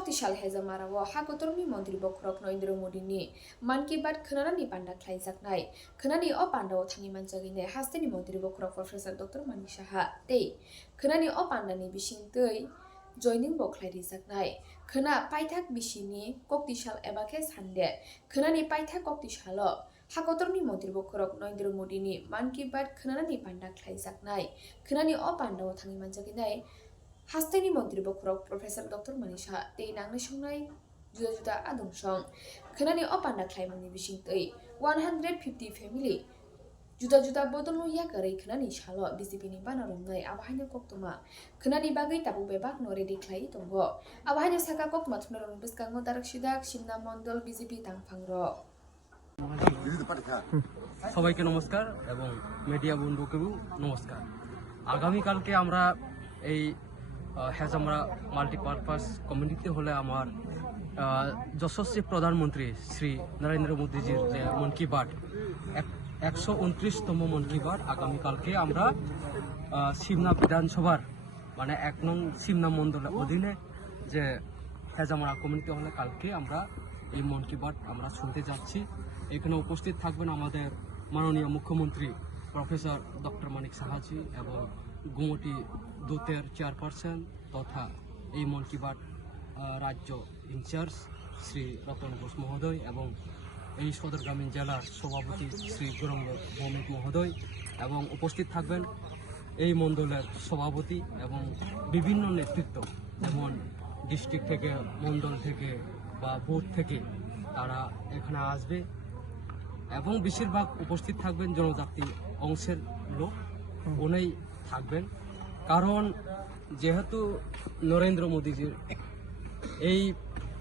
Koktisal Hezamarawa, Hakotormi Montri Bokrok Noindro Modini, Manki Bat Kanani Panda Klaizaknai, Kanani Opanda Tani Manjagine, Hastani Montri Bokrok Professor Dr. Manishaha, Day, Kanani Opandani Bishing Day, joining Bokladi Zaknai, Kana Paitak Bishini, Koktishal Ebakes Hande, Kanani Paitak Koktishalo, Hakotormi Montri Bokrok Noindro Modini, Manki Bat Kanani Panda Klaizaknai, Kanani Opanda Tani Manjagine, Hastani Montri Bokrok Professor Dr. Manisha Tei Nang Nasiongnai Juda Juda Adong Song Kanani Opanda Klaimani Bishing Tei 150 family Juda Juda Bodonu Yakari Kanani Shalo BCP ni Banarungai Abahanya Koktuma Kanani Bagai Tabu Bebak no Redi Klai Tongo Abahanya Saka Kok Matnarung Biskango Tarak Shidak Shimna Mondol BCP Tangpangro সবাইকে নমস্কার এবং media বন্ধুকেও নমস্কার। আগামীকালকে আমরা এই হেজামরা multipurpose community হলে আমার যশস্বী প্রধানমন্ত্রী শ্রী নরেন্দ্র মোদীজির যে মন কি বাত 129তম মন কি বাত আগামীকালকে আমরা সিমনা বিধানসভার মানে 1 নং সিমনা মণ্ডলের অধীনে যে হেজামরা কমিউনিটি হলে কালকে আমরা এই মন কি বাত আমরা শুনতে যাচ্ছি। এখানে উপস্থিত থাকবেন আমাদের মাননীয় মুখ্যমন্ত্রী প্রফেসর ডক্টর মানিক সাহাজি এবং গুমটি দূতের চেয়ারপারসন তথা এই মন কি বাত রাজ্য ইনচার্জ শ্রী রতন ঘোষ মহোদয় এবং এই সদর গ্রামীণ জেলার সভাপতি শ্রী গৌরঙ্গ ভৌমিক মহোদয় এবং উপস্থিত থাকবেন এই মণ্ডলের সভাপতি এবং বিভিন্ন নেতৃত্ব যেমন ডিস্ট্রিক্ট থেকে মণ্ডল থেকে বা বুথ থেকে তারা এখানে আসবে এবং বেশিরভাগ উপস্থিত থাকবেন জনজাতি অংশের লোক উনি থাকবেন। কারণ যেহেতু নরেন্দ্র মোদীজির এই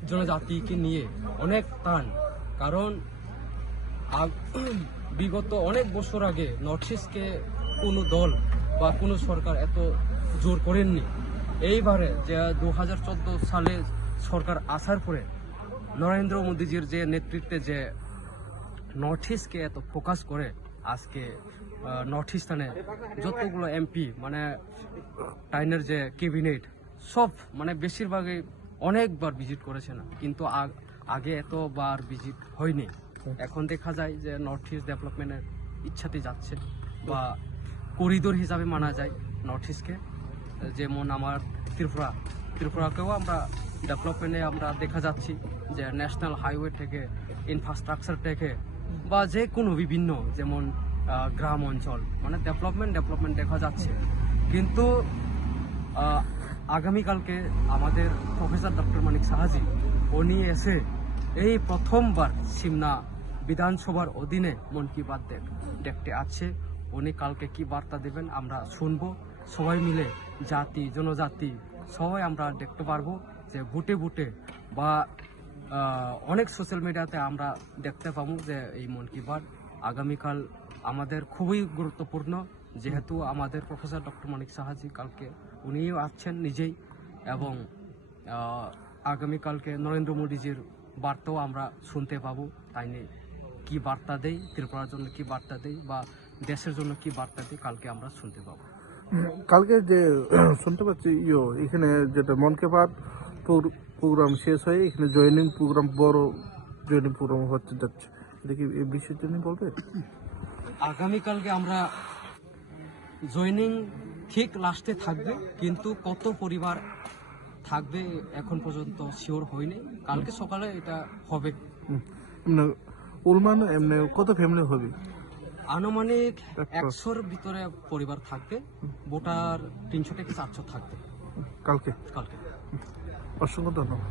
জনজাতিকে নিয়ে অনেক টান, কারণ বিগত অনেক বছর আগে নর্থ ইস্টকে কোনো দল বা কোনো সরকার এত জোর করেননি। এইবারে যে 2014 সালে সরকার আসার পরে নরেন্দ্র মোদীজির যে নেতৃত্বে যে নর্থ ইস্টকে এত ফোকাস করে আজকে নর্থ ইস্টার্নে যতগুলো এমপি মানে টাইনের যে ক্যাবিনেট সব মানে বেশিরভাগই অনেকবার ভিজিট করেছে না, কিন্তু আগে এতবার ভিজিট হয়নি। এখন দেখা যায় যে নর্থ ইস্ট ডেভেলপমেন্টের ইচ্ছাতে যাচ্ছে বা করিডোর হিসাবে মানা যায় নর্থ ইস্টকে। যেমন আমার ত্রিপুরাকেও আমরা ডেভেলপমেন্টে আমরা দেখা যাচ্ছি যে ন্যাশনাল হাইওয়ে থেকে ইনফ্রাস্ট্রাকচার থেকে বা যে কোনো বিভিন্ন যেমন গ্রাম অঞ্চল মানে ডেভেলপমেন্ট দেখা যাচ্ছে। কিন্তু আগামীকালকে আমাদের প্রফেসর ডক্টর মানিক সাহাজি উনি এসে এই প্রথমবার সিমনা বিধানসভার অধীনে মন কি বাত দেখতে আছে। উনি কালকে কি বার্তা দেবেন আমরা শুনবো, সবাই মিলে জাতি জনজাতি সবাই আমরা দেখতে পারবো যে বুটে বুটে বা অনেক সোশ্যাল মিডিয়াতে আমরা দেখতে পাবো যে এই মন কি বাত আগামীকাল আমাদের খুবই গুরুত্বপূর্ণ। যেহেতু আমাদের প্রফেসর ডক্টর মানিক সাহাজি কালকে উনিও আসছেন নিজেই এবং আগামীকালকে নরেন্দ্র মোদীজির বার্তাও আমরা শুনতে পাবো। তাই নিয়ে কী বার্তা দেই, ত্রিপুরার জন্য কী বার্তা দেই বা দেশের জন্য কী বার্তা দেই কালকে আমরা শুনতে পাবো। কালকে যে শুনতে পাচ্ছি এখানে যেটা মন কি বাত প্রোগ্রাম শেষ হয়ে এখানে জয়েনিং প্রোগ্রাম বড় জয়েনিং প্রোগ্রাম হচ্ছে যাচ্ছে, এটা কি এই বিষয়ের জন্য বলবে? আগামীকালকে আমরা জয়েনিং ঠিক লাস্টে থাকবে, কিন্তু কত পরিবার থাকবে এখন পর্যন্ত শিওর হয়নি। কালকে সকালে এটা হবে। উলমান এমনি কত ফ্যামিলি হবে? আনুমানিক 100-র ভিতরে পরিবার থাকবে, ভোটার 300 থেকে 400 থাকবে কালকে। অসংখ্য ধন্যবাদ।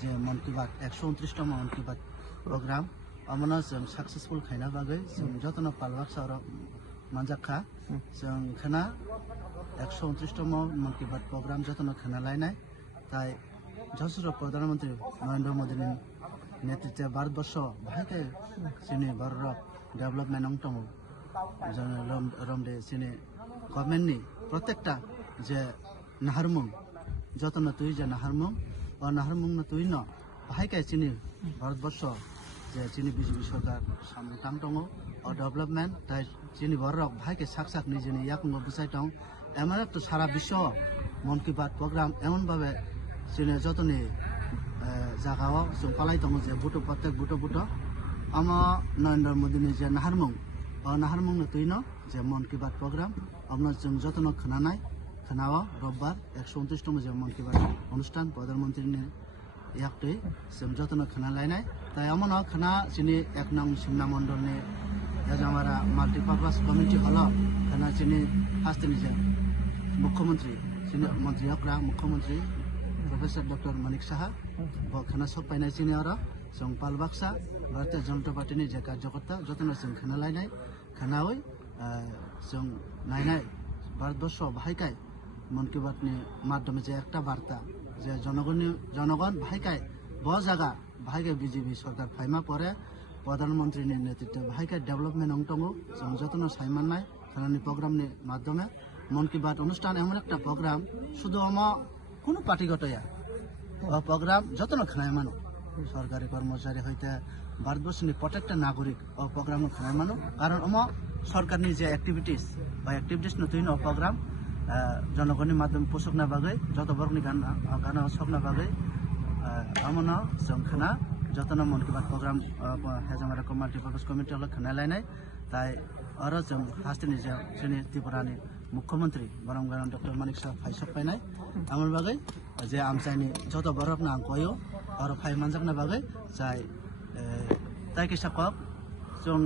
যে মন কি বাত 129তম মন কি বাত প্রোগ্রাম আমনা जों সাকসেসফুল খাইনা বাগै जों যতন পালবাক সারা মানজাখা जों খানা 129তম মন কি বাত প্রোগ্রাম যতন খানা লাইনাই তাই যশস্বী প্রধানমন্ত্রী নরেন্দ্র মোদীর নেতৃত্বে ভারতবর্ষ ভাইকে সিনি ভারত ডেভেলপমেন্ট অংটম जों রমদে সিনি গভর্নমেন্টনি প্রত্যেকটা যে নাহারমুং যতন তুই যে নাহারমুং ও নাহারমুং তুই ন ভাইকে চিনি ভারতবর্ষ যে চিনি বিজেপি সরকার সামনে দङ ও ডেভেলপমেন্ট তাই চিনি ভারত ভাইকে সাকসাক নিজেনি ইয়াকুঙ্গ বুঝাই দं এমন একটা সারা বিশ্ব মন কি বাত প্রোগ্রাম এমনভাবে চিনি যতনি জাগাও जों पालाय दङ जे बुटो प्रत्येक बुटो आमा नरेन्द्र मोदीनि जे नाहारमुंनि तैनो जे मन की बात प्रग्राम अमनो जों जतन खोनाव रबबार 129 तम जे मन की बात अनुष्ठान प्रधानमन्त्रीनि याक्तै जों जतन खोनालायनाय ताय अमनो खोना जिनि एक नং सिमना मण्डलनि हेजामारा माल्टिपार्पास कमिटि हल खोना जिनि हास्तिनि जे मुख्यमन्त्री जिनि मन्त्री अक्रा मुख्यमन्त्री प्रोफेसर डक्टर मानिक साहा खोना सफायनाय जिनि आरो जों पालबाक्सा भारतीय जनता पार्टीनि जे कार्यकर्ता जतन जों खोनालायनाय खोनावै जों नायनाय भारतबर्ष बाहायकाय मन की बातनि माध्यमे जे एकटा बार्ता जे जनगण बाहायकाय ब जागा बाहायकाय बीजेपी सरकार फायमा परे प्रधानमन्त्रीनि नेतृत्व बाहायकाय डेभलपमेन्ट अंग दङ जों जतन सायमाननाय खानानि प्रग्रामनि माध्यमे मन की बात अनुष्ठान एमन एकटा प्रग्राम शुधु কোনো পার্টিগতয়া প্রোগ্রাম যতন খানায় মানো সরকারি কর্মচারী হইতে ভারতবর্ষের প্রত্যেকটা নাগরিক ও প্রোগ্রাম খানায় মানো কারণ সরকারনি যে অ্যাক্টিভিটিস নতুন প্রোগ্রাম জনগণের মাধ্যমে পোষক না বাগৈ যত বর্গনি গান সব না বাগৈ আমন जों खाना যতন মন কি Baat programme Hezamara multipurpose committee হল খানাलायनाय তাই आरो जों हास्तिनि जे जोंनि त्रिपुरानि मुख्यमन्त्री बरमगान डक्टर मानिक साहा फाइसक पाइनाय आमर बागै जे आमचाइनि जत बरफना आंकयो आरो फाइ मानजाकना बागै जाय ताइके साकब जों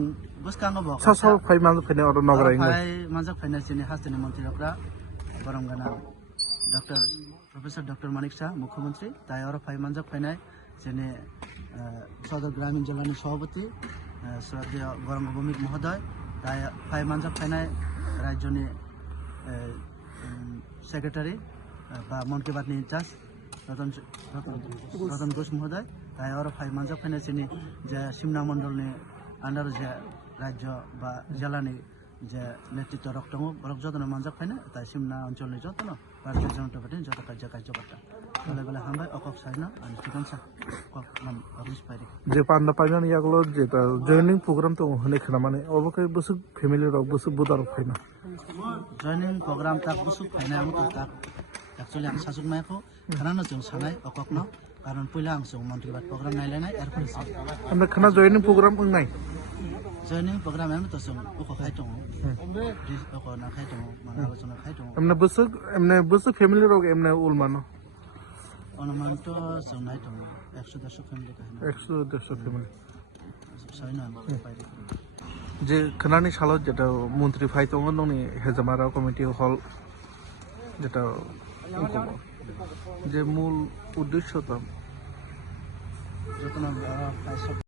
बुसकांगो बक सासाव फाइ मानजाक फैनाय आरो नगराय फाइ मानजाक फैनाय जोंनि हास्तिनि मन्त्री अक्रा बरमगान doctor professor doctor Manik Saha मुख्यमन्त्री ताइ आरो फाइ मानजाक फैनाय जोंनि सदर ग्रामीण जिल्लानि सभापति श्रद्धेय गौरंग भौमिक महोदय ताइ फाइ मानजाक फैनाय राज्यनि सेक्रेटारि बा मन की बातनि इनचार्ज रतन घोष महोदय ताइ आरो फाइ मानजाक फैनाय जोंनि जे सिमना मण्डलनि आन्डार जे राज्य बा जिल्लानि जे नेतृत्व रक दङ बरक जतन मानजाक फैनाय ताइ सिमना अञ्चलनि जतन भारतीय जनता पार्टीनि जत कार्यकर्ता बेले हामबाय अकब साइना अनि थिगनसा अकब नाम अग्निश पाइरे जे पान्दा पाइनानि यागलो जेता जयनिं प्रग्राम तो होने खोना माने अबके बसु फेमिलि रक बसु बुदार फैना जयनिं प्रग्राम ताक बसु फैना आं ताक एक्चुअली आं साजुक मायखौ खानानो जों सानाय अकबनो कारण पहिला आं जों मन्त्री बात प्रग्राम नायलायनाय एरफोरसो हमने खाना जयनिं प्रग्राम ओंनाय जयनिं प्रग्राम एम तो जों अको खाय दङ अको ना खाय दङ माना आलोचना खाय दङ हमने बसु फेमिलि रक एमने उलमानो अनुमान तो जों नाय दङ 110 फेमिलि कहना 110 फेमिलि साइना पाइरे जे खानानि सालाव जेटा मन्त्री फाइ दङ ननि हेजामारा कमिटि हल जेटा जे मूल उद्देश्य जतन